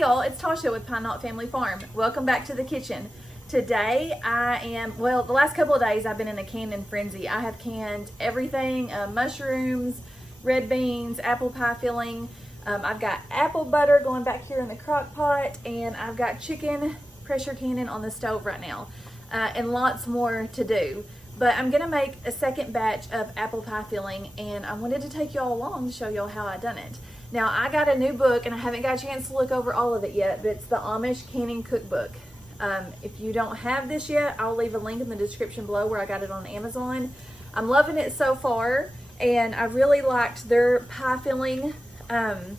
y'all, it's Tasha with Pine Knot Family Farm. Welcome back to the kitchen. Today the last couple of days I've been in a canning frenzy. I have canned everything, mushrooms, red beans, apple pie filling. I've got apple butter going back here in the crock pot, and I've got chicken pressure canning on the stove right now, and lots more to do. But I'm gonna make a second batch of apple pie filling, and I wanted to take y'all along to show y'all how I done it. Now, I got a new book, and I haven't got a chance to look over all of it yet, but it's the Amish Canning Cookbook. If you don't have this yet, I'll leave a link in the description below where I got it on Amazon. I'm loving it so far, and I really liked their pie filling kind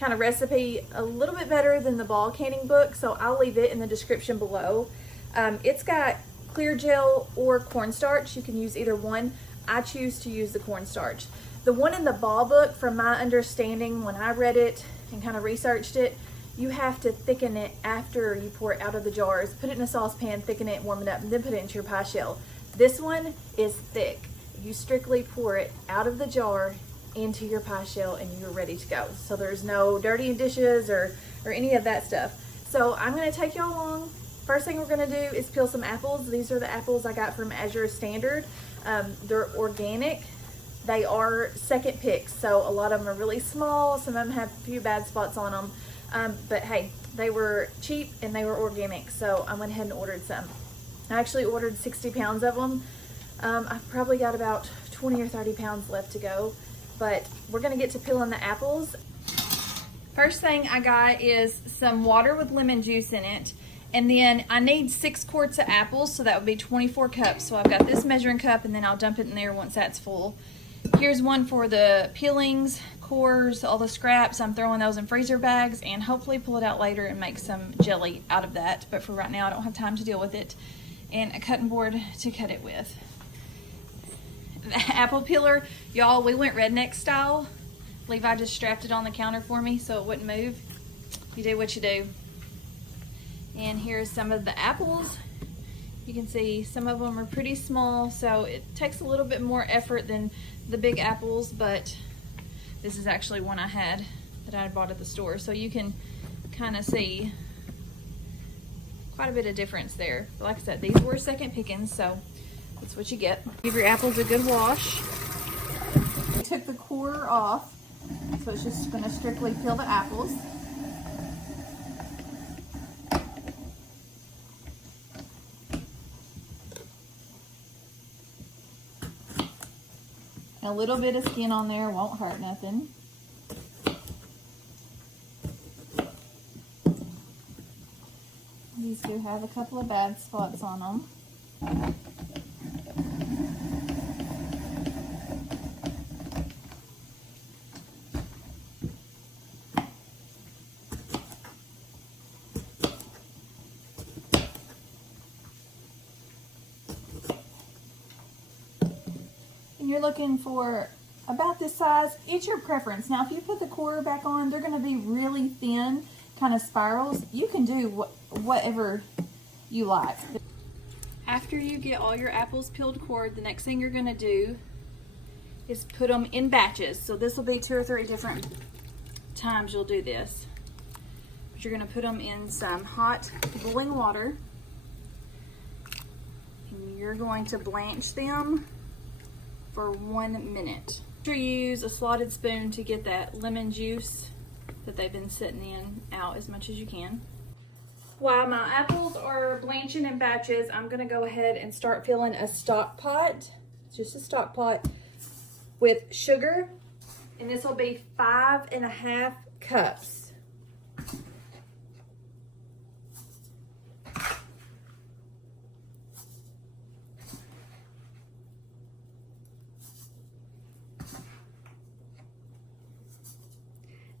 of recipe a little bit better than the ball canning book, so I'll leave it in the description below. It's got Clear-Jel or cornstarch. You can use either one. I choose to use the cornstarch. The one in the ball book, from my understanding when I read it and kind of researched it, you have to thicken it after you pour it out of the jars. Put it in a saucepan, thicken it, warm it up, and then put it into your pie shell. This one is thick. You strictly pour it out of the jar into your pie shell and you're ready to go. So there's no dirty dishes or any of that stuff. So I'm gonna take y'all along. First thing we're gonna do is peel some apples. These are the apples I got from Azure Standard. They're organic. They are second picks, so a lot of them are really small. Some of them have a few bad spots on them. But hey, they were cheap and they were organic, so I went ahead and ordered some. I actually ordered 60 pounds of them. I've probably got about 20 or 30 pounds left to go, but we're gonna get to peeling the apples. First thing I got is some water with lemon juice in it. And then I need 6 quarts of apples, so that would be 24 cups. So I've got this measuring cup, and then I'll dump it in there once that's full. Here's one for the peelings, cores, all the scraps. I'm throwing those in freezer bags and hopefully pull it out later and make some jelly out of that. But for right now, I don't have time to deal with it. And a cutting board to cut it with. The apple peeler, y'all, we went redneck style. Levi just strapped it on the counter for me so it wouldn't move. You do what you do. And here's some of the apples. You can see some of them are pretty small, so it takes a little bit more effort than the big apples, but this is actually one I had that I had bought at the store. So you can kind of see quite a bit of difference there. But like I said, these were second pickings, so that's what you get. Give your apples a good wash. I took the core off, so it's just gonna strictly peel the apples. A little bit of skin on there won't hurt nothing. These do have a couple of bad spots on them. You're looking for about this size. It's your preference. Now, if you put the core back on, they're going to be really thin, kind of spirals. You can do whatever you like. After you get all your apples peeled cored, the next thing you're going to do is put them in batches. So this will be 2 or 3 different times you'll do this. But you're going to put them in some hot boiling water, and you're going to blanch them for 1 minute. Make sure you use a slotted spoon to get that lemon juice that they've been sitting in out as much as you can. While my apples are blanching in batches, I'm gonna go ahead and start filling a stock pot. It's just a stock pot with sugar, and this will be 5.5 cups.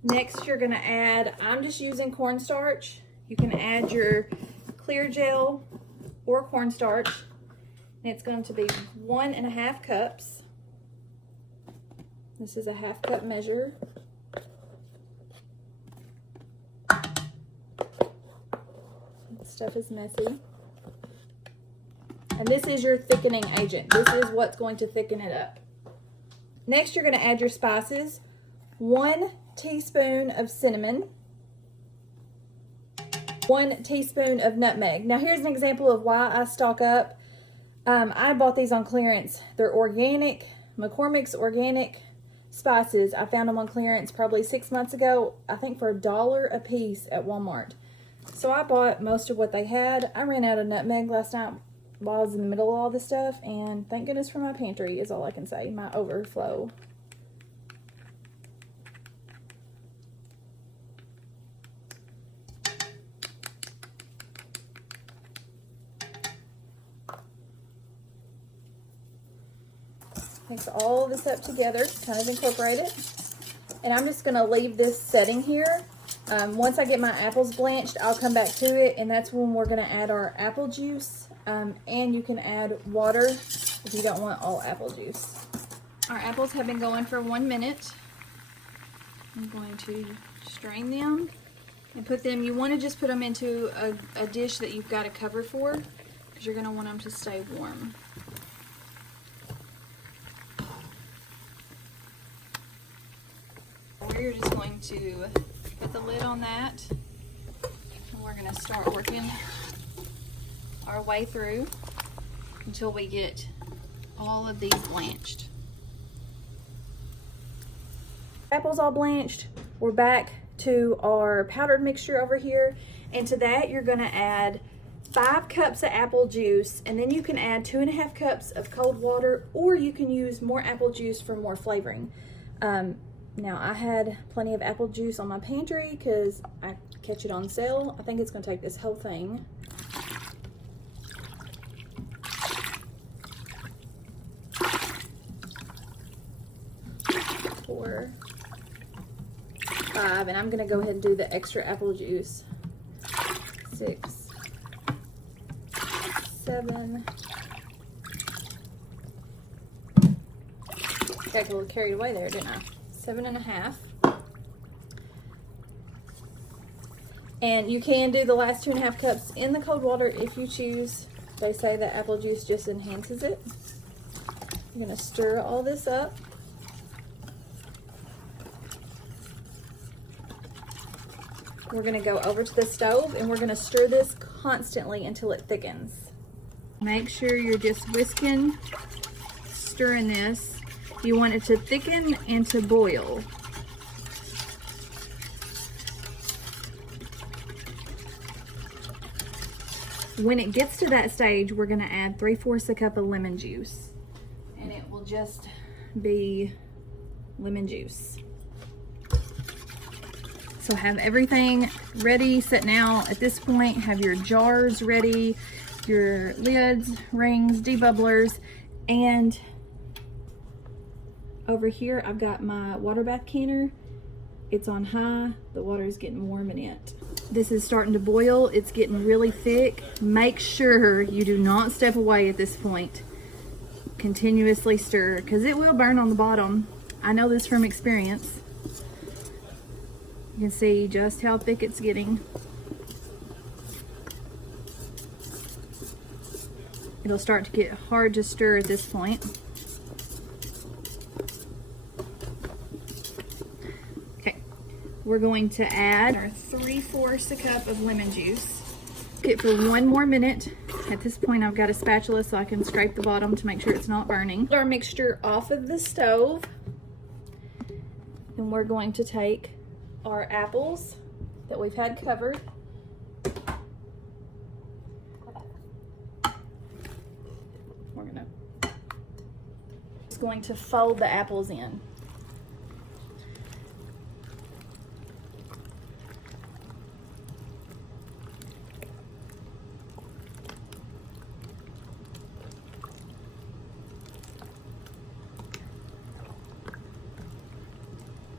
Next, you're gonna add, I'm just using cornstarch. You can add your Clear-Jel or cornstarch. And it's going to be 1.5 cups. This is a 1/2 cup measure. This stuff is messy. And this is your thickening agent. This is what's going to thicken it up. Next, you're going to add your spices. 1 teaspoon of cinnamon, 1 teaspoon of nutmeg. Now here's an example of why I stock up. I bought these on clearance. They're organic, McCormick's organic spices. I found them on clearance probably 6 months ago, I think for $1 a piece at Walmart. So I bought most of what they had. I ran out of nutmeg last night while I was in the middle of all this stuff, and thank goodness for my pantry is all I can say, my overflow. Mix all this up together, kind of incorporate it. And I'm just gonna leave this setting here. Once I get my apples blanched, I'll come back to it, and that's when we're gonna add our apple juice. And you can add water if you don't want all apple juice. Our apples have been going for 1 minute. I'm going to strain them and put them, you want to just put them into a dish that you've got a cover for, because you're going to want them to stay warm. We're just going to put the lid on that, and we're going to start working our way through until we get all of these blanched. Apples all blanched. We're back to our powdered mixture over here, and to that you're going to add 5 cups of apple juice, and then you can add 2.5 cups of cold water, or you can use more apple juice for more flavoring. Now I had plenty of apple juice on my pantry because I catch it on sale. I think it's going to take this whole thing. 4, 5, and I'm gonna go ahead and do the extra apple juice. 6, 7. Got a little carried away there, didn't I? 7.5. And you can do the last 2.5 cups in the cold water if you choose. They say that apple juice just enhances it. You're gonna stir all this up. We're going to go over to the stove, and we're going to stir this constantly until it thickens. Make sure you're just whisking, stirring this. You want it to thicken and to boil. When it gets to that stage, we're going to add 3/4 a cup of lemon juice, and it will just be lemon juice. So have everything ready, set now at this point. Have your jars ready, your lids, rings, debubblers, and over here I've got my water bath canner. It's on high, the water is getting warm in it. This is starting to boil, it's getting really thick. Make sure you do not step away at this point. Continuously stir, because it will burn on the bottom. I know this from experience. You can see just how thick it's getting. It'll start to get hard to stir at this point. Okay, we're going to add our 3/4 a cup of lemon juice. Cook it for 1 more minute. At this point, I've got a spatula so I can scrape the bottom to make sure it's not burning. Our mixture off of the stove, and we're going to take our apples that we've had covered. We're just going to fold the apples in.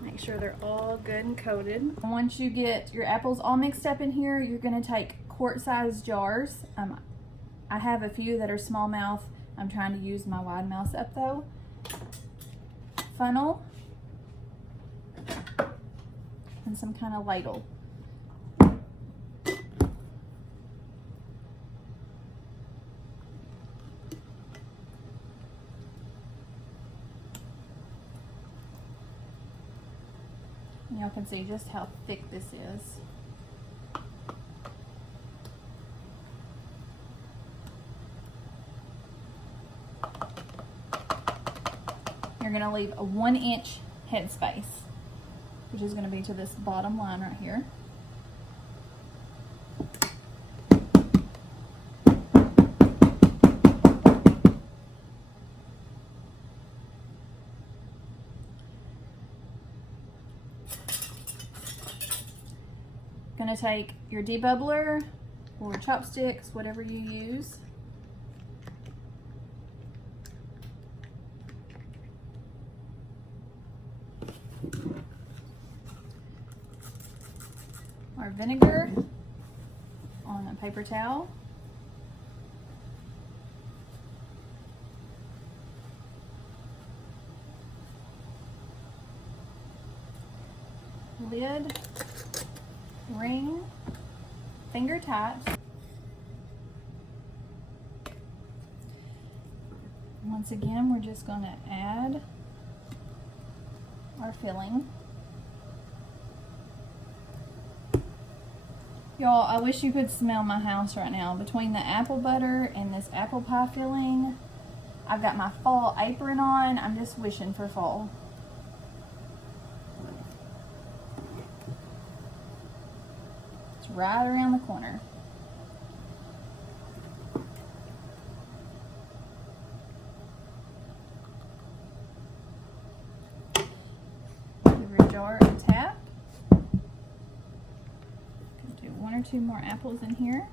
Make sure they're all good and coated. Once you get your apples all mixed up in here, you're going to take quart-sized jars. I have a few that are small mouth. I'm trying to use my wide mouth up though. Funnel and some kind of ladle. Y'all can see just how thick this is. going to leave a 1-inch headspace, which is going to be to this bottom line right here. Going to take your debubbler or chopsticks, whatever you use. Our vinegar on a paper towel. Lid, ring, finger tight. Once again, we're just going to add our filling. Y'all, I wish you could smell my house right now. Between the apple butter and this apple pie filling, I've got my fall apron on. I'm just wishing for fall. It's right around the corner. Give your jar a tap. Do 1 or 2 more apples in here.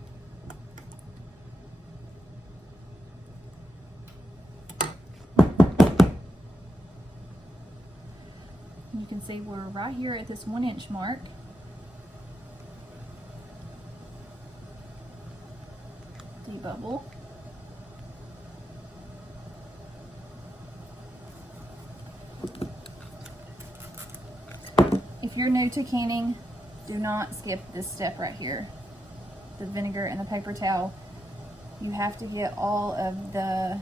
You can see we're right here at this 1-inch mark. Debubble. If you're new to canning, do not skip this step right here. The vinegar and the paper towel. You have to get all of the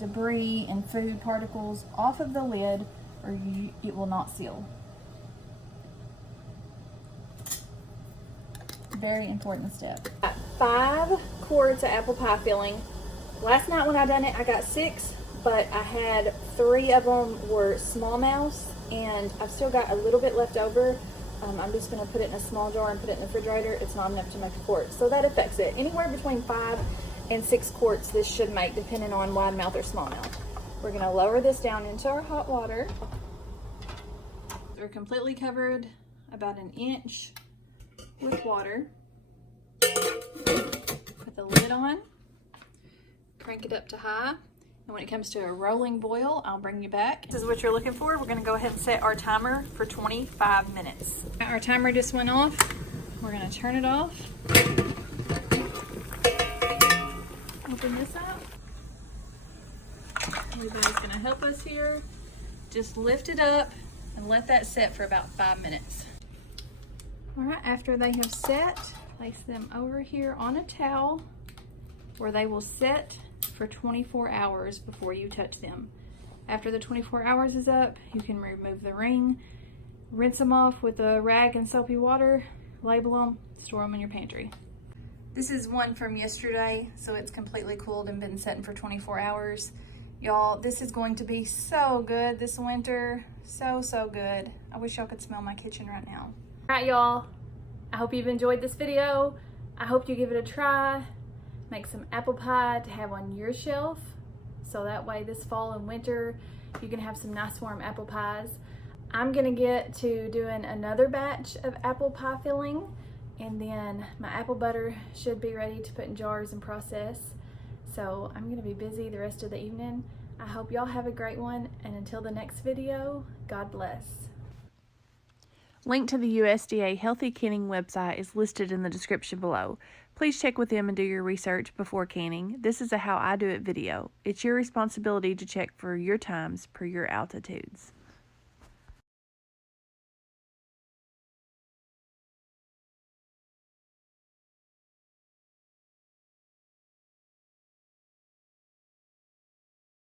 debris and food particles off of the lid or it will not seal. Very important step. 5 quarts of apple pie filling. Last night when I done it, I got 6, but I had 3 of them were smallmouths, and I've still got a little bit left over. I'm just going to put it in a small jar and put it in the refrigerator. It's not enough to make a quart, so that affects it. Anywhere between 5 and 6 quarts this should make, depending on wide mouth or smallmouth. We're going to lower this down into our hot water. We're completely covered about 1 inch with water. Put the lid on, crank it up to high, and when it comes to a rolling boil, I'll bring you back. This is what you're looking for. We're going to go ahead and set our timer for 25 minutes. Our timer just went off. We're going to turn it off. Open this up. Everybody's going to help us here. Just lift it up and let that set for about 5 minutes. All right, after they have set, place them over here on a towel where they will set for 24 hours before you touch them. After the 24 hours is up, you can remove the ring, rinse them off with a rag and soapy water, label them, store them in your pantry. This is one from yesterday, so it's completely cooled and been setting for 24 hours. Y'all, this is going to be so good this winter. So, so good. I wish y'all could smell my kitchen right now. All right, y'all. I hope you've enjoyed this video. I hope you give it a try. Make some apple pie to have on your shelf, so that way this fall and winter you can have some nice warm apple pies. I'm gonna get to doing another batch of apple pie filling, and then my apple butter should be ready to put in jars and process. So I'm gonna be busy the rest of the evening. I hope y'all have a great one, and until the next video, God bless. Link to the USDA Healthy Canning website is listed in the description below. Please check with them and do your research before canning. This is a How I Do It video. It's your responsibility to check for your times per your altitudes.